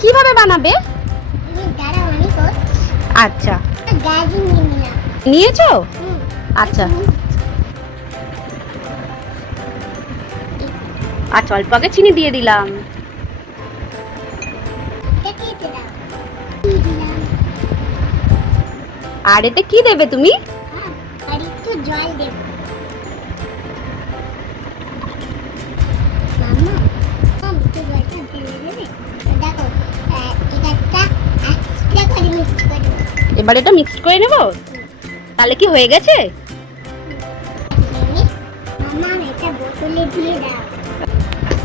কীভাবে বানাবে? আচ্ছা। নিয়েছো? আচ্ছা। আচ্ছা অল্প আগে চিনি দিয়ে দিলাম। আর এতে কি দেবে তুমি? জল দেব। এবার এটা মিক্সড করে নেব? তাহলে কি হয়ে গেছে?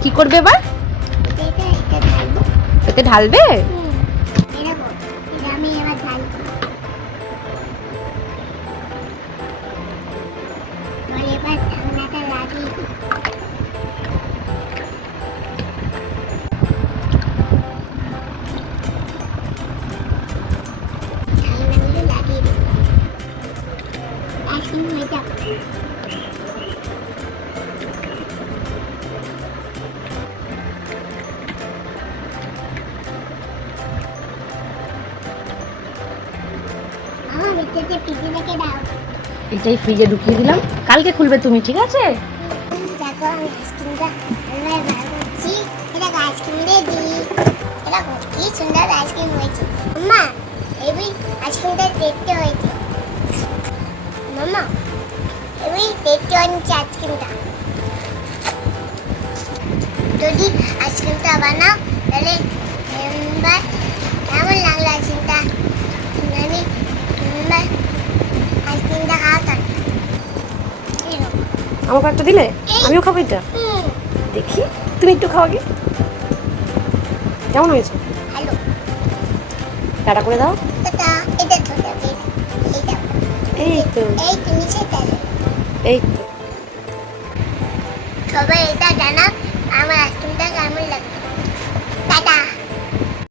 কি করবে এবার? এতে ঢালবে? এবার এটাই ফ্রিজে ঢুকিয়ে দিলাম। কালকে খুলবে তুমি, ঠিক আছে? দেখো, আমি আইসক্রিমটা বার করছি। এটা আইসক্রিম রেডি এটা কি সুন্দর আইসক্রিম হয়েছে। মাম্মা এবি আইসক্রিমটা দেখতে হয়েছে। দেখতে আইসক্রিমটা। যদি আইসক্রিমটা বানাও তাহলে এবার কেমন লাগল আইসক্রিমটা? আমি এবার আইসক্রিমটা খাওয়াতাম আমাকে একটা দিলে? আমিও খাব এটা? দেখি তুমি একটু খাও আগে। কেমন হয়েছে? হ্যালো টাটা করে দাও। এটা এটা এই তো। এই তুমি সেটা এই তো। 宝贝，大家呢？